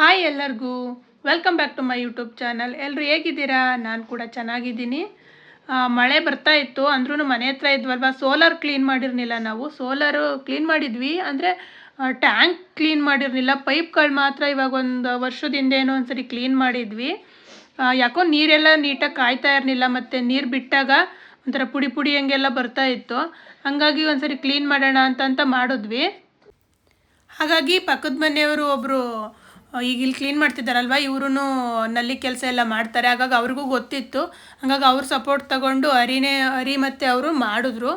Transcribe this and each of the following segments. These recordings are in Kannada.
ಹಾಯ್ ಎಲ್ಲರಿಗೂ welcome back to my YouTube channel. ಎಲ್ಲರೂ ಹೇಗಿದ್ದೀರಾ? ನಾನು ಕೂಡ ಚೆನ್ನಾಗಿದ್ದೀನಿ. ಮಳೆ ಬರ್ತಾ ಇತ್ತು ಅಂದ್ರೂ ಮನೆ ಹತ್ರ ಇದ್ವಲ್ವ, ಸೋಲಾರ್ ಕ್ಲೀನ್ ಮಾಡಿರಲಿಲ್ಲ. ನಾವು ಸೋಲಾರು ಕ್ಲೀನ್ ಮಾಡಿದ್ವಿ, ಅಂದರೆ ಟ್ಯಾಂಕ್ ಕ್ಲೀನ್ ಮಾಡಿರಲಿಲ್ಲ. ಪೈಪ್ಗಳು ಮಾತ್ರ ಇವಾಗ ಒಂದು ವರ್ಷದ ಹಿಂದೇನೋ ಒಂದ್ಸರಿ ಕ್ಲೀನ್ ಮಾಡಿದ್ವಿ. ಯಾಕೋ ನೀರೆಲ್ಲ ನೀಟಾಗಿ ಕಾಯ್ತಾ ಇರಲಿಲ್ಲ, ಮತ್ತು ನೀರು ಬಿಟ್ಟಾಗ ಒಂಥರ ಪುಡಿ ಪುಡಿ ಹಂಗೆಲ್ಲ ಬರ್ತಾ ಇತ್ತು. ಹಾಗಾಗಿ ಒಂದ್ಸರಿ ಕ್ಲೀನ್ ಮಾಡೋಣ ಅಂತ ಮಾಡಿದ್ವಿ. ಹಾಗಾಗಿ ಪಕ್ಕದ ಮನೆಯವರು ಒಬ್ಬರು ಈಗ ಇಲ್ಲಿ ಕ್ಲೀನ್ ಮಾಡ್ತಿದ್ದಾರಲ್ವ, ಇವರು ನಲ್ಲಿ ಕೆಲಸ ಎಲ್ಲ ಮಾಡ್ತಾರೆ. ಹಾಗಾಗಿ ಅವ್ರಿಗೂ ಗೊತ್ತಿತ್ತು. ಹಾಗಾಗಿ ಅವ್ರ ಸಪೋರ್ಟ್ ತಗೊಂಡು ಹರಿ ಮತ್ತು ಅವರು ಮಾಡಿದ್ರು.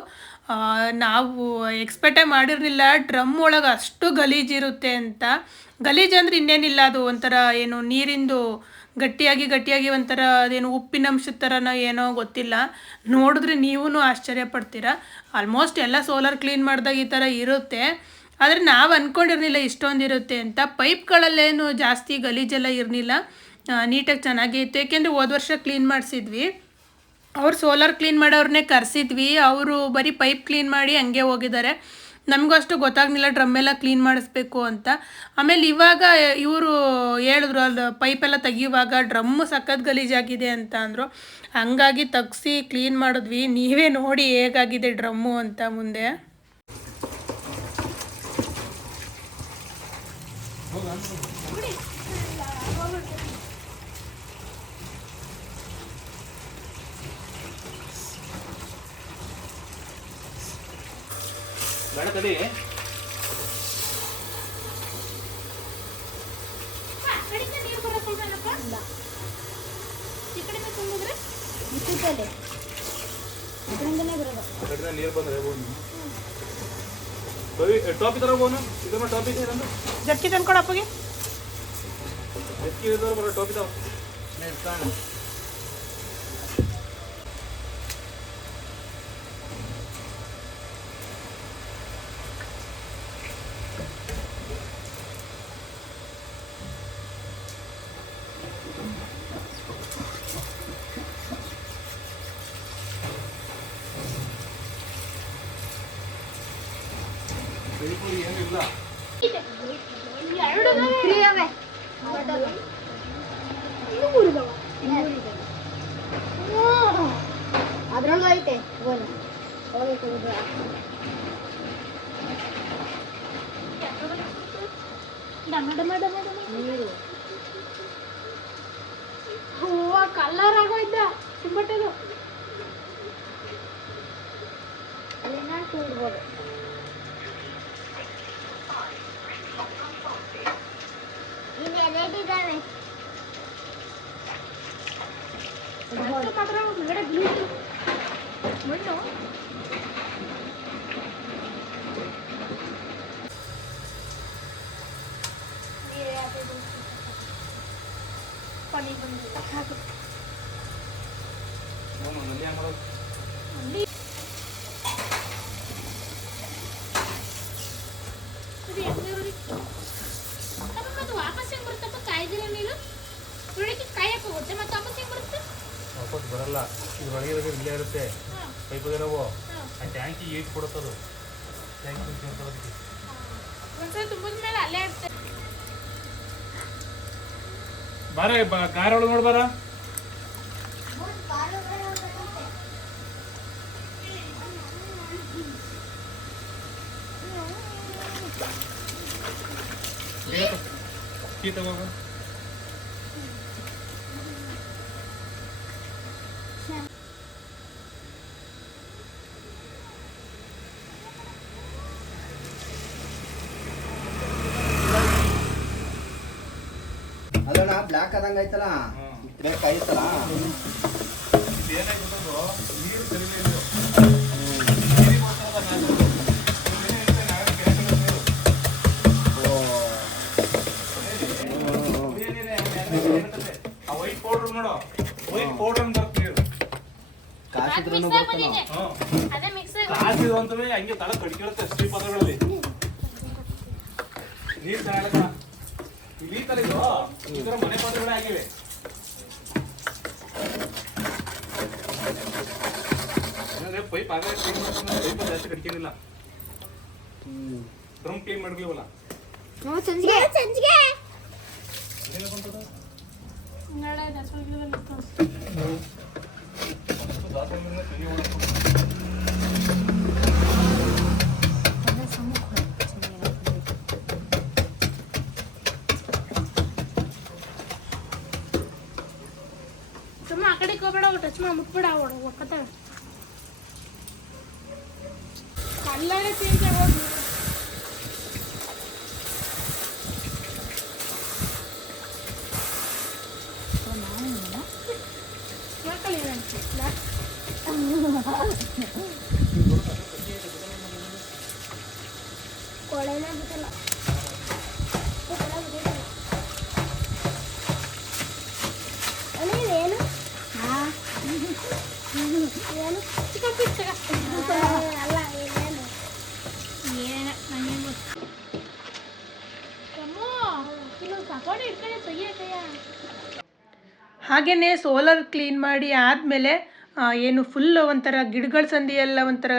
ನಾವು ಎಕ್ಸ್ಪೆಕ್ಟೇ ಮಾಡಿರಲಿಲ್ಲ ಡ್ರಮ್ ಒಳಗೆ ಅಷ್ಟು ಗಲೀಜಿರುತ್ತೆ ಅಂತ. ಗಲೀಜು ಅಂದರೆ ಇನ್ನೇನಿಲ್ಲ, ಅದು ಒಂಥರ ಏನು ನೀರಿಂದು ಗಟ್ಟಿಯಾಗಿ ಒಂಥರ ಅದೇನು ಉಪ್ಪಿನಂಶದ ಥರನೋ ಏನೋ ಗೊತ್ತಿಲ್ಲ. ನೋಡಿದ್ರೆ ನೀವೂ ಆಶ್ಚರ್ಯ ಪಡ್ತೀರಾ. ಆಲ್ಮೋಸ್ಟ್ ಎಲ್ಲ ಸೋಲಾರ್ ಕ್ಲೀನ್ ಮಾಡಿದಾಗ ಈ ಥರ ಇರುತ್ತೆ. ಆದರೆ ನಾವು ಅಂದ್ಕೊಂಡಿರಲಿಲ್ಲ ಇಷ್ಟೊಂದಿರುತ್ತೆ ಅಂತ. ಪೈಪ್ಗಳಲ್ಲೇನು ಜಾಸ್ತಿ ಗಲೀಜೆಲ್ಲ ಇರಲಿಲ್ಲ, ನೀಟಾಗಿ ಚೆನ್ನಾಗೇ ಇತ್ತು. ಏಕೆಂದರೆ ಹೋದ ವರ್ಷ ಕ್ಲೀನ್ ಮಾಡಿಸಿದ್ವಿ. ಅವ್ರು ಸೋಲಾರ್ ಕ್ಲೀನ್ ಮಾಡೋರನ್ನೇ ಕರೆಸಿದ್ವಿ. ಅವರು ಬರೀ ಪೈಪ್ ಕ್ಲೀನ್ ಮಾಡಿ ಹಂಗೆ ಹೋಗಿದ್ದಾರೆ. ನಮಗೂ ಅಷ್ಟು ಗೊತ್ತಾಗಲಿಲ್ಲ ಡ್ರಮ್ಮೆಲ್ಲ ಕ್ಲೀನ್ ಮಾಡಿಸ್ಬೇಕು ಅಂತ. ಆಮೇಲೆ ಇವಾಗ ಇವರು ಹೇಳಿದ್ರು, ಅಲ್ಲಿ ಪೈಪೆಲ್ಲ ತೆಗಿಯುವಾಗ ಡ್ರಮ್ಮು ಸಖತ್ ಗಲೀಜಾಗಿದೆ ಅಂತ ಅಂದರು. ಹಂಗಾಗಿ ತೆಗ್ಸಿ ಕ್ಲೀನ್ ಮಾಡಿದ್ವಿ. ನೀವೇ ನೋಡಿ ಹೇಗಾಗಿದೆ ಡ್ರಮ್ಮು ಅಂತ ಮುಂದೆ. ಬೇಡ ತಡಿ. ನೀರು ಬಂದ್ರೆ ಟಾಪಿ ತರ ಬೋನು ಇದ್ರ ಟಾಪಿ ಇದೆ ನಂದು ಜಟ್ಕಿ ತಂದ್ಕೊಡಪ್ಪಗೆ. ಜಟ್ಕಿ ಇದ್ದವ್ರು ಬರೋ ಟಾಪಿ ತಾವ ಏನಿಲ್ಲ. ಅದ್ರಲ್ಲೂ ಐತೆ ಹೂವ ಕಲರ್ ಆಗೋಯ್ತ ಸಿಂಬಟ್ಟದು ಅಲ್ಲಿನ ಕೂಡ್ಬೋದು. ಇಲ್ಲಿ ಎಲ್ಲಿದ್ದಾವೆ ಮಾತ್ರ ಹೊರಗಡೆ ಬೀಳು ಮಣ್ಣು. ಪನಿ ಬಂದಿಲ್ಲ ಹಾಕು ನಲ್ಲಿ ಮಾಡೋದು ವಾಪಸ್ ಹೆಂಗ್ ಬರ್ತಪ್ಪ? ಕಾಯ್ದಿರ ನೀನು ಉಳಿಕೆ ಕಾಯಕ್ಕೆ ಹೋಗುತ್ತೆ, ಮತ್ತೆ ವಾಪಸ್ ಹೆಂಗ್ ಬರುತ್ತೆ? ವಾಪಸ್ ಬರಲ್ಲ. ಇದ್ರೊಳಗೆ ಇಲ್ಲೇ ಇರುತ್ತೆ ಪೈಪ್ ಇರೋವು. ಆ ಟ್ಯಾಂಕಿ ಈಟ್ ಕೊಡುತ್ತದು. ಟ್ಯಾಂಕಿ ಒಂದ್ಸಲ ತುಂಬಿದ ಮೇಲೆ ಅಲ್ಲೇ ಇರುತ್ತೆ. ಬಾರ ಕಾರ್ ಒಳಗೆ ನೋಡ್ಬಾರ. ಕೀ ತಗೋಗ. ಅಲ್ಲಣ್ಣ ಬ್ಲ್ಯಾಕ್ ಆದಂಗೆ ಆಯ್ತಲ್ಲ, ಬ್ರೇಕ್ ಆಯ್ತಲ್ಲ. ಏನಾಯ್ತು ನೀರು ಸರಿಯಿಲ್ಲ. ವೈಟ್ ಪೌಡರ್ ನೋಡು, ವೈಟ್ ಪೌಡರ್ ಕಾಸಿದ್ರೂ ಕಾಸಿದು ಅಂತವೇ ಹಂಗೆ ತಳ ಕಡಿಕೇಳುತ್ತೆ ಶ್ರೀ ಪದಗಳಲ್ಲಿ. ನೀರು ತಗೊಳಕ ಈ ತರ ಇದು ಈ ತರ ಮನೆ ಪಾತ್ರೆಗಳೇ ಆಗಿವೆ. ಪೈಪ್ ಆಗ ಪೈಪ್ ಜಾಸ್ತಿ ಕಡಿಕೊಂಡಿಲ್ಲ. ಡ್ರಮ್ ಕ್ಲೀನ್ ಮಾಡ್ತೀವಲ್ಲ ಸಂಜಿಗೆ ಏನ ಬಂತದ ನಾಳೆ ದಾಸವಾಳಗಿಡದಲ್ಲಿ ಇತ್ತು. ದಾಸವಾಳಗಿಡ ಕಲಿ ಒಳಗೆ ಸುಮ್ಮ ಆ ಕಡೆಗೆ ಹೋಗ್ಬೇಡ, ಟಚ್ ಮಾಡಿ ಮುಟ್ಬೇಡ, ಒಕ್ಕತ್ತಾಳ ಕಲ್ಲಳೆ ತಿಂತ ಹೋಗಿ ಕೊಳೆನ ಬಿಟ್ಟಲ್ಲ ಏನು ಏನು ಚಿಕನ್ ಪೀಸ್ ಅಲ್ಲ ಏನು ಏನ ನನಗೆ ಇನ್ನು ತಗೊಂಡು ಇಟ್ಕೊಂಡು ತೆಗಿಯಕಯ್ಯ. ಹಾಗೆಯೇ ಸೋಲಾರ್ ಕ್ಲೀನ್ ಮಾಡಿ ಆದಮೇಲೆ ಏನು ಫುಲ್ ಒಂಥರ ಗಿಡಗಳ ಸಂದಿ ಎಲ್ಲ ಒಂಥರ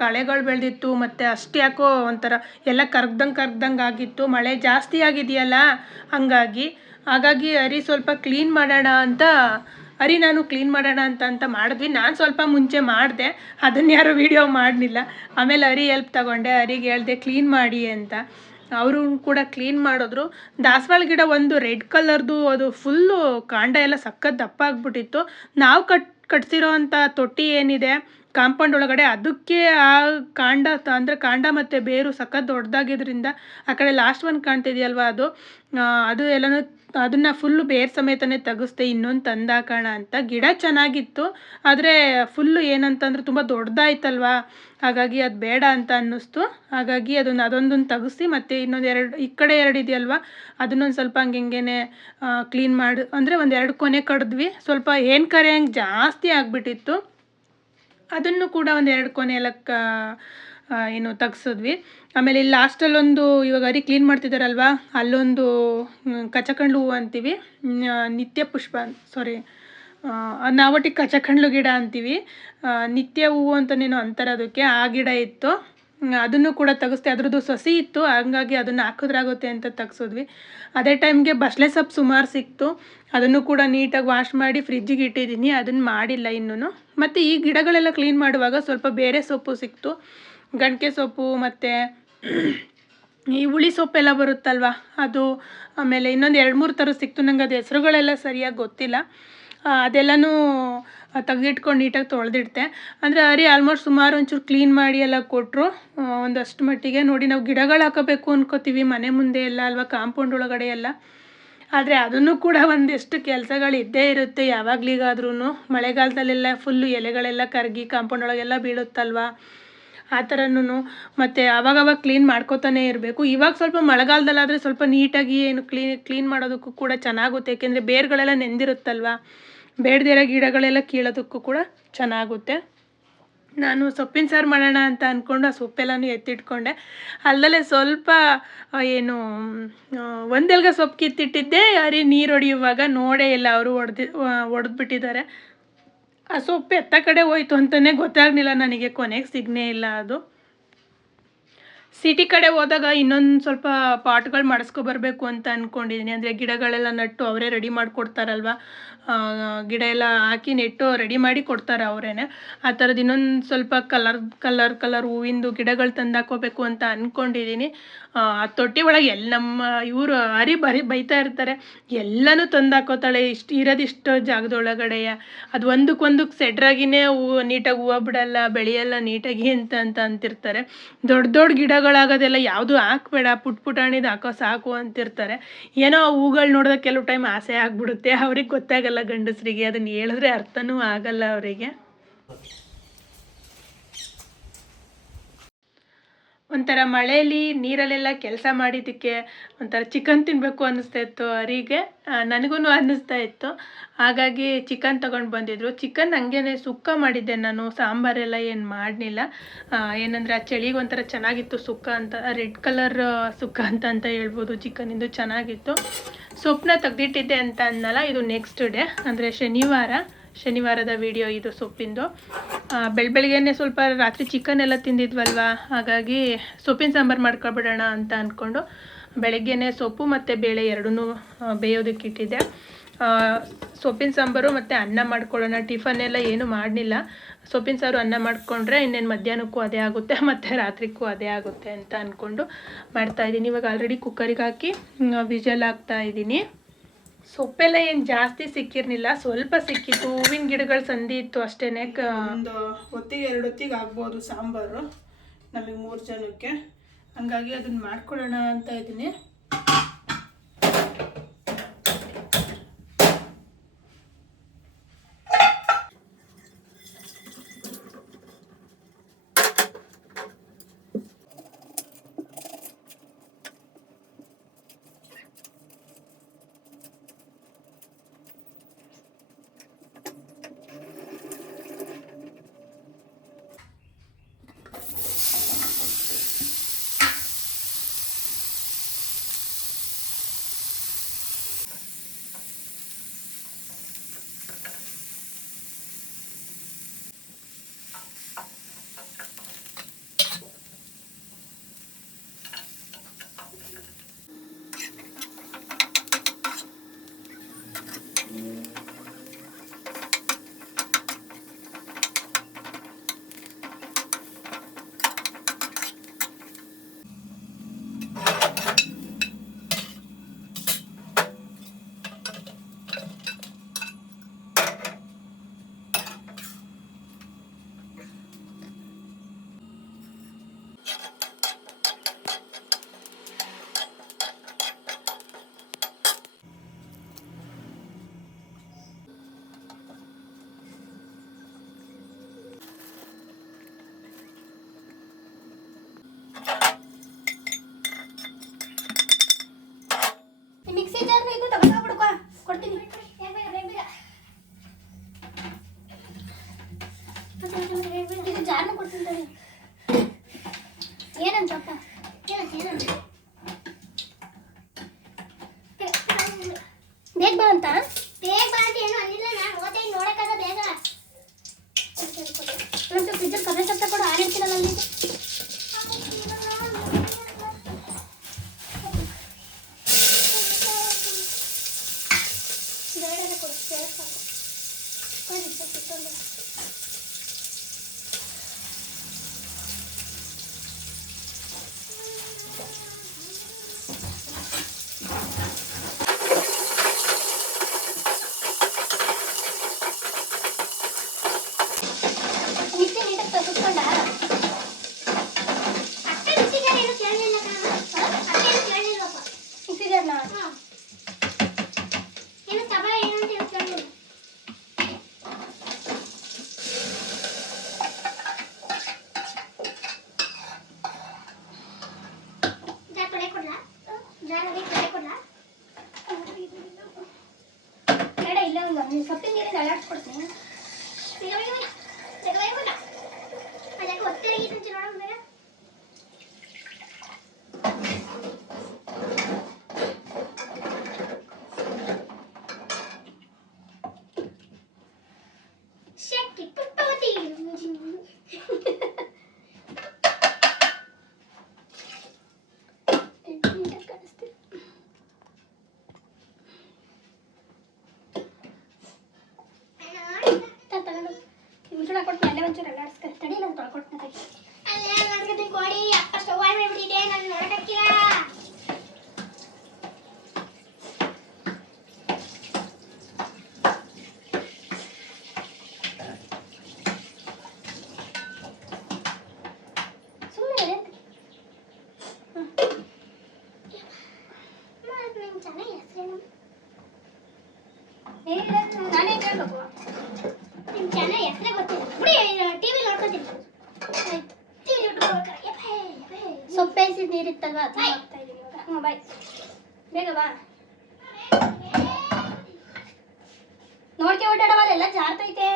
ಕಳೆಗಳು ಬೆಳೆದಿತ್ತು, ಮತ್ತು ಅಷ್ಟು ಯಾಕೋ ಒಂಥರ ಎಲ್ಲ ಕರ್ಗ್ದಂಗೆ ಆಗಿತ್ತು. ಮಳೆ ಜಾಸ್ತಿ ಆಗಿದೆಯಲ್ಲ ಹಾಗಾಗಿ ಅರಿ ಸ್ವಲ್ಪ ಕ್ಲೀನ್ ಮಾಡೋಣ ಅಂತ ನಾನು ಕ್ಲೀನ್ ಮಾಡೋಣ ಅಂತ ಮಾಡಿದ್ವಿ. ನಾನು ಸ್ವಲ್ಪ ಮುಂಚೆ ಮಾಡಿದೆ, ಅದನ್ನು ಯಾರೂ ವೀಡಿಯೋ ಮಾಡಲಿಲ್ಲ. ಆಮೇಲೆ ಅರಿ ಹೆಲ್ಪ್ ತಗೊಂಡೆ, ಅರಿಗೆ ಹೇಳಿದೆ ಕ್ಲೀನ್ ಮಾಡಿ ಅಂತ. ಅವರು ಕೂಡ ಕ್ಲೀನ್ ಮಾಡಿದ್ರು. ದಾಸವಾಳ ಗಿಡ ಒಂದು ರೆಡ್ ಕಲರ್ದು, ಅದು ಫುಲ್ಲು ಕಾಂಡ ಎಲ್ಲ ಸಖತ್ ದಪ್ಪ ಆಗಿಬಿಟ್ಟಿತ್ತು. ನಾವು ಕಟ್ಸಿರೋ ಅಂಥ ತೊಟ್ಟಿ ಏನಿದೆ ಕಾಂಪೌಂಡ್ ಒಳಗಡೆ, ಅದಕ್ಕೆ ಆ ಕಾಂಡ ಅಂದರೆ ಕಾಂಡ ಮತ್ತು ಬೇರು ಸಖತ್ ದೊಡ್ಡದಾಗಿದ್ದರಿಂದ ಆ ಕಡೆ ಲಾಸ್ಟ್ ಒಂದು ಕಾಣ್ತಿದೆಯಲ್ವ ಅದು ಎಲ್ಲನೂ ಅದನ್ನು ಫುಲ್ಲು ಬೇರು ಸಮೇತನೇ ತೆಗೆಸ್ದೆ, ಇನ್ನೊಂದು ತಂದಾಕೋಣ ಅಂತ. ಗಿಡ ಚೆನ್ನಾಗಿತ್ತು, ಆದರೆ ಫುಲ್ಲು ಏನಂತಂದರೆ ತುಂಬ ದೊಡ್ಡದಾಯ್ತಲ್ವ, ಹಾಗಾಗಿ ಅದು ಬೇಡ ಅಂತ ಅನ್ನಿಸ್ತು. ಹಾಗಾಗಿ ಅದೊಂದನ್ನು ತೆಗೆಸಿ ಮತ್ತು ಇನ್ನೊಂದು ಈ ಕಡೆ 2 ಇದೆಯಲ್ವ, ಅದನ್ನೊಂದು ಸ್ವಲ್ಪ ಹಂಗೆ ಕ್ಲೀನ್ ಮಾಡಿ, ಅಂದರೆ 1-2 ಕೊನೆ ಕಡಿದ್ವಿ. ಸ್ವಲ್ಪ ಏನು ಕರೆಯಂಗೆ ಜಾಸ್ತಿ ಆಗಿಬಿಟ್ಟಿತ್ತು, ಅದನ್ನು ಕೂಡ 1-2 ಕೊನೆ ಎಲ್ಲ ಏನು ತೆಗ್ಸಿದ್ವಿ. ಆಮೇಲೆ ಇಲ್ಲಿ ಲಾಸ್ಟಲ್ಲೊಂದು ಇವಾಗ ಅರಿ ಕ್ಲೀನ್ ಮಾಡ್ತಿದ್ದಾರಲ್ವ, ಅಲ್ಲೊಂದು ಕಚಕಂಡ್ಲು ಹೂವು ಅಂತೀವಿ, ನಿತ್ಯ ಪುಷ್ಪ ನಾವೊಟ್ಟಿಗೆ ಕಚಕಂಡ್ಲು ಗಿಡ ಅಂತೀವಿ, ನಿತ್ಯ ಹೂವು ಅಂತನೇನೋ ಅಂತಾರೆ ಅದಕ್ಕೆ. ಆ ಗಿಡ ಇತ್ತು, ಅದನ್ನು ಕೂಡ ತೆಗೆಸ್ತೆ. ಅದ್ರದ್ದು ಸಸಿ ಇತ್ತು, ಹಂಗಾಗಿ ಅದನ್ನು ಹಾಕಿದ್ರಾಗುತ್ತೆ ಅಂತ ತೆಗ್ಸಿದ್ವಿ. ಅದೇ ಟೈಮ್ಗೆ ಬಸಳೆ ಸೊಪ್ಪು ಸುಮಾರು ಸಿಕ್ತು, ಅದನ್ನು ಕೂಡ ನೀಟಾಗಿ ವಾಶ್ ಮಾಡಿ ಫ್ರಿಜ್ಜಿಗೆ ಇಟ್ಟಿದ್ದೀನಿ. ಅದನ್ನು ಮಾಡಿಲ್ಲ ಇನ್ನೂ. ಮತ್ತು ಈ ಗಿಡಗಳೆಲ್ಲ ಕ್ಲೀನ್ ಮಾಡುವಾಗ ಸ್ವಲ್ಪ ಬೇರೆ ಸೊಪ್ಪು ಸಿಕ್ತು, ಗಂಟೆ ಸೊಪ್ಪು ಮತ್ತು ಈ ಹುಳಿ ಸೊಪ್ಪೆಲ್ಲ ಬರುತ್ತಲ್ವ ಅದು, ಆಮೇಲೆ ಇನ್ನೊಂದು 2-3 ಥರ ಸಿಕ್ತು. ನಂಗೆ ಅದು ಹೆಸರುಗಳೆಲ್ಲ ಸರಿಯಾಗಿ ಗೊತ್ತಿಲ್ಲ. ಅದೆಲ್ಲನೂ ತೆಗೆದಿಟ್ಕೊಂಡು ನೀಟಾಗಿ ತೊಳೆದಿಡ್ತೆ. ಅಂದರೆ ಅರಿ ಆಲ್ಮೋಸ್ಟ್ ಸುಮಾರು ಒಂಚೂರು ಕ್ಲೀನ್ ಮಾಡಿ ಎಲ್ಲ ಕೊಟ್ಟರು ಒಂದಷ್ಟು ಮಟ್ಟಿಗೆ. ನೋಡಿ, ನಾವು ಗಿಡಗಳು ಹಾಕೋಬೇಕು ಅನ್ಕೋತೀವಿ ಮನೆ ಮುಂದೆ ಎಲ್ಲ ಅಲ್ವಾ, ಕಾಂಪೌಂಡ್ ಒಳಗಡೆ ಎಲ್ಲ. ಆದರೆ ಅದನ್ನು ಕೂಡ ಒಂದಿಷ್ಟು ಕೆಲಸಗಳು ಇದ್ದೇ ಇರುತ್ತೆ ಯಾವಾಗಲೀಗಾದ್ರೂ. ಮಳೆಗಾಲದಲ್ಲೆಲ್ಲ ಫುಲ್ಲು ಎಲೆಗಳೆಲ್ಲ ಕರಗಿ ಕಾಂಪೌಂಡ್ ಒಳಗೆಲ್ಲ ಬೀಳುತ್ತಲ್ವ, ಆ ಥರನೂ. ಮತ್ತು ಆವಾಗವಾಗ ಕ್ಲೀನ್ ಮಾಡ್ಕೋತಾನೆ ಇರಬೇಕು. ಇವಾಗ ಸ್ವಲ್ಪ ಮಳೆಗಾಲದಲ್ಲಾದರೆ ಸ್ವಲ್ಪ ನೀಟಾಗಿ ಏನು ಕ್ಲೀನ್ ಮಾಡೋದಕ್ಕೂ ಕೂಡ ಚೆನ್ನಾಗುತ್ತೆ, ಏಕೆಂದರೆ ಬೇರುಗಳೆಲ್ಲ ನೆಂದಿರುತ್ತಲ್ವ, ಬೇಡದೇ ಇರೋ ಗಿಡಗಳೆಲ್ಲ ಕೀಳೋದಕ್ಕೂ ಕೂಡ ಚೆನ್ನಾಗುತ್ತೆ. ನಾನು ಸೊಪ್ಪಿನ ಸಾರು ಮಾಡೋಣ ಅಂತ ಅಂದ್ಕೊಂಡು ಆ ಸೊಪ್ಪೆಲ್ಲನೂ ಎತ್ತಿಟ್ಕೊಂಡೆ. ಅಲ್ಲದೆ ಸ್ವಲ್ಪ ಏನು ಒಂದೆಲ್ಗ ಸೊಪ್ಪು ಕಿತ್ತಿಟ್ಟಿದ್ದೆ, ಅರಿ ನೀರು ಹೊಡೆಯುವಾಗ ನೋಡೇ ಇಲ್ಲ, ಅವರು ಹೊಡೆದ್ಬಿಟ್ಟಿದ್ದಾರೆ. ಆ ಸೊಪ್ಪು ಎತ್ತ ಕಡೆ ಹೋಯ್ತು ಅಂತಲೇ ಗೊತ್ತಾಗಲಿಲ್ಲ ನನಗೆ, ಕೊನೆಗೆ ಸಿಗನೇ ಇಲ್ಲ ಅದು. ಸಿಟಿ ಕಡೆ ಹೋದಾಗ ಇನ್ನೊಂದು ಸ್ವಲ್ಪ ಪಾಟ್ಗಳು ಮಾಡಿಸ್ಕೊಬರ್ಬೇಕು ಅಂತ ಅಂದ್ಕೊಂಡಿದ್ದೀನಿ. ಅಂದರೆ ಗಿಡಗಳೆಲ್ಲ ನಟ್ಟು ಅವರೇ ರೆಡಿ ಮಾಡಿಕೊಡ್ತಾರಲ್ವ, ಗಿಡ ಎಲ್ಲ ಹಾಕಿ ನೆಟ್ಟು ರೆಡಿ ಮಾಡಿ ಕೊಡ್ತಾರೆ ಅವರೇ. ಆ ಥರದ್ದು ಇನ್ನೊಂದು ಸ್ವಲ್ಪ ಕಲರ್ ಹೂವಿಂದು ಗಿಡಗಳು ತಂದು ಹಾಕೋಬೇಕು ಅಂತ ಅಂದ್ಕೊಂಡಿದ್ದೀನಿ. ಆ ತೊಟ್ಟಿ ಒಳಗೆ ನಮ್ಮ ಇವರು ಹರಿ ಬೈತಾ ಇರ್ತಾರೆ, ಎಲ್ಲನೂ ತಂದು ಹಾಕೋತಾಳೆ, ಇರೋದಿಷ್ಟು ಜಾಗದೊಳಗಡೆ, ಅದು ಒಂದಕ್ಕೆ ಸೆಡ್ರಾಗಿನೇ ನೀಟಾಗಿ ಹೂವು ಬಿಡಲ್ಲ, ಬೆಳೆಯಲ್ಲ ನೀಟಾಗಿ ಅಂತ ಅಂತಿರ್ತಾರೆ. ದೊಡ್ಡ ಗಿಡಗಳಾಗೋದೆಲ್ಲ ಯಾವುದು ಹಾಕ್ಬೇಡ, ಪುಟಾಣಿದು ಹಾಕೋ ಸಾಕು ಅಂತಿರ್ತಾರೆ. ಏನೋ ಹೂಗಳು ನೋಡಿದಾಗ ಕೆಲವು ಟೈಮ್ ಆಸೆ ಆಗಿಬಿಡುತ್ತೆ. ಅವ್ರಿಗೆ ಗೊತ್ತಾಗಲ್ಲ ಗಂಡಸರಿಗೆ, ಅದನ್ನು ಹೇಳಿದ್ರೆ ಅರ್ಥನೂ ಆಗಲ್ಲ ಅವರಿಗೆ. ಒಂಥರ ಮಳೆಯಲ್ಲಿ ನೀರಲ್ಲೆಲ್ಲ ಕೆಲಸ ಮಾಡಿದ್ದಕ್ಕೆ ಒಂಥರ ಚಿಕನ್ ತಿನ್ನಬೇಕು ಅನ್ನಿಸ್ತಾ ಇತ್ತು ಅರಿಗೆ, ನನಗೂ ಅನ್ನಿಸ್ತಾ ಇತ್ತು. ಹಾಗಾಗಿ ಚಿಕನ್ ತೊಗೊಂಡು ಬಂದಿದ್ರು. ಚಿಕನ್ ಹಂಗೇ ಸುಕ್ಕ ಮಾಡಿದ್ದೆ ನಾನು, ಸಾಂಬಾರೆಲ್ಲ ಏನು ಮಾಡಲಿಲ್ಲ. ಏನಂದರೆ ಆ ಚಳಿಗೆ ಒಂಥರ ಚೆನ್ನಾಗಿತ್ತು ಸುಕ್ಕ ಅಂತ, ರೆಡ್ ಕಲರ್ ಸುಕ್ಕ ಅಂತ ಹೇಳ್ಬೋದು. ಚಿಕನಿಂದು ಚೆನ್ನಾಗಿತ್ತು. ಸೊಪ್ಪನ್ನ ತೆಗ್ದಿಟ್ಟಿದ್ದೆ ಅಂತ ಅನ್ನಲ್ಲ, ಇದು ನೆಕ್ಸ್ಟ್ ಡೇ ಅಂದರೆ ಶನಿವಾರ ಶನಿವಾರದ ವಿಡಿಯೋ ಇದು ಸೊಪ್ಪಿಂದು. ಬೆಳಗ್ಗೆನೇ ಸ್ವಲ್ಪ ರಾತ್ರಿ ಚಿಕನ್ ಎಲ್ಲ ತಿಂದಿದ್ವಲ್ವ, ಹಾಗಾಗಿ ಸೊಪ್ಪಿನ ಸಾಂಬಾರು ಮಾಡ್ಕೊಬಿಡೋಣ ಅಂತ ಅಂದ್ಕೊಂಡು ಬೆಳಗ್ಗೆನೇ ಸೊಪ್ಪು ಮತ್ತು ಬೇಳೆ ಎರಡೂ ಬೇಯೋದಕ್ಕೆ ಇಟ್ಟಿದ್ದೆ. ಸೊಪ್ಪಿನ ಸಾಂಬಾರು ಮತ್ತು ಅನ್ನ ಮಾಡ್ಕೊಳ್ಳೋಣ, ಟಿಫನ್ ಎಲ್ಲ ಏನೂ ಮಾಡಲಿಲ್ಲ. ಸೊಪ್ಪಿನ ಸಾರು ಅನ್ನ ಮಾಡಿಕೊಂಡ್ರೆ ಇನ್ನೇನು ಮಧ್ಯಾಹ್ನಕ್ಕೂ ಅದೇ ಆಗುತ್ತೆ ಮತ್ತು ರಾತ್ರಿಗೂ ಅದೇ ಆಗುತ್ತೆ ಅಂತ ಅಂದ್ಕೊಂಡು ಮಾಡ್ತಾಯಿದ್ದೀನಿ. ಇವಾಗ ಆಲ್ರೆಡಿ ಕುಕ್ಕರಿಗೆ ಹಾಕಿ ವಿಜಲ್ ಹಾಕ್ತಾಯಿದ್ದೀನಿ. ಸೊಪ್ಪೆಲ್ಲ ಏನು ಜಾಸ್ತಿ ಸಿಕ್ಕಿರಲಿಲ್ಲ, ಸ್ವಲ್ಪ ಸಿಕ್ಕಿತ್ತು. ಹೂವಿನ ಗಿಡಗಳು ಸಂದಿ ಇತ್ತು ಅಷ್ಟೇ. ಒಂದು ಹೊತ್ತಿಗೆ 2 ಹೊತ್ತಿಗೆ ಆಗ್ಬೋದು ಸಾಂಬಾರು ನಮಗೆ 3 ಜನಕ್ಕೆ. ಹಂಗಾಗಿ ಅದನ್ನು ಮಾಡ್ಕೊಳ್ಳೋಣ ಅಂತ ಇದ್ದೀನಿ. ಮಿಕ್ಸಿ ಜಾರ್ ಬೇಕು ತಗೊಂಡ್ಬಿಡ್ಕೊ, ಕೊಡ್ತೀನಿ. ಇದು ಜಾರ್ನ ಕೊಡ್ತೀನಿ ತಡಿ. ಏನಂತಪ್ಪ ಬೇಗ ಬಾ ಅಂತ ಏನು ಅಂದಿಲ್ಲ. ನಾನು ಓದ್ತಾ ನೋಡಕ್ಕಾಗ ಬೇಗ ಒಂದು ಫ್ರಿಜ್ಜಲ್ಲಿ ಕಮ್ಮಿ ಸತ್ತ ಕೊಡು, ಆರಿಡ್ತೀನಲ್ಲ ಅಲ್ಲಿ. ಸೊಪ್ಪಿನ ನೀರಿಂದ ಅಲ್ಲಾಡ್ಸ್ಕೊಡ್ತೀನಿ. ನಾನೇ ಕೇಳಬೇಕು. ನಿಮ್ಮ ಚಾನಲ್ ಹೆಸರೇ ಗೊತ್ತಿಲ್ಲ ಬಿಡಿ, ಟಿವಿ ನೋಡ್ಕೊತೀನಿ. ಸೊಪ್ಪೇಸಿ ನೀರಿತ್ತಲ್ವಾ ಅದು ಹಾಕ್ತಾ ಇದೀನಿ ಇವಾಗ. ಹ್ಞೂ ಬಾಯ್, ಬೇಗ ಬಾ. ನೋಡ್ಕೆ ಓಡಾಡವಲ್ಲ, ಜಾರ್ತೈತೆ.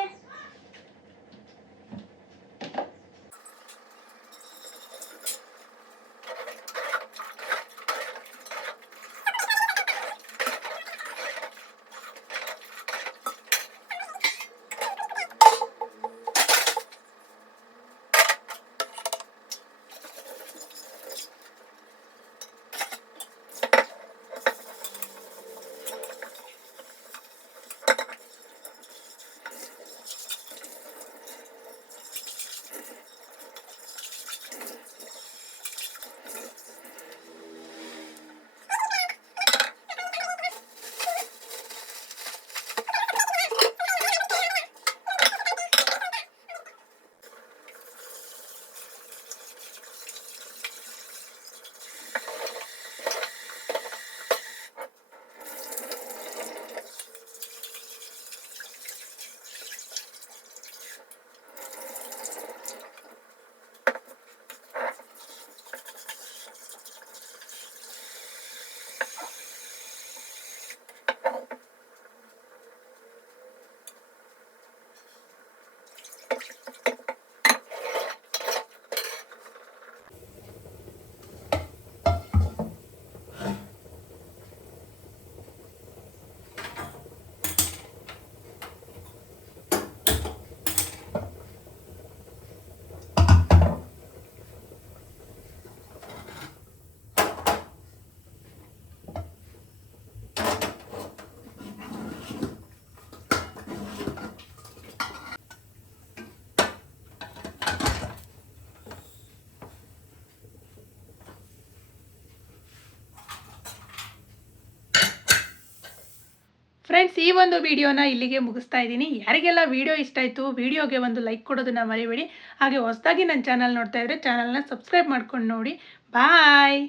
ಫ್ರೆಂಡ್ಸ್, ಈ ಒಂದು ವಿಡಿಯೋನ ಇಲ್ಲಿಗೆ ಮುಗಿಸ್ತಾ ಇದ್ದೀನಿ. ಯಾರಿಗೆಲ್ಲ ವಿಡಿಯೋ ಇಷ್ಟ ಆಯಿತು, ವಿಡಿಯೋಗೆ ಒಂದು ಲೈಕ್ ಕೊಡೋದನ್ನ ಮರಿಬೇಡಿ. ಹಾಗೆ ಹೊಸದಾಗಿ ನನ್ನ ಚಾನಲ್ ನೋಡ್ತಾ ಇದ್ದರೆ ಚಾನಲ್ನ ಸಬ್ಸ್ಕ್ರೈಬ್ ಮಾಡ್ಕೊಂಡು ನೋಡಿ. ಬಾಯ್.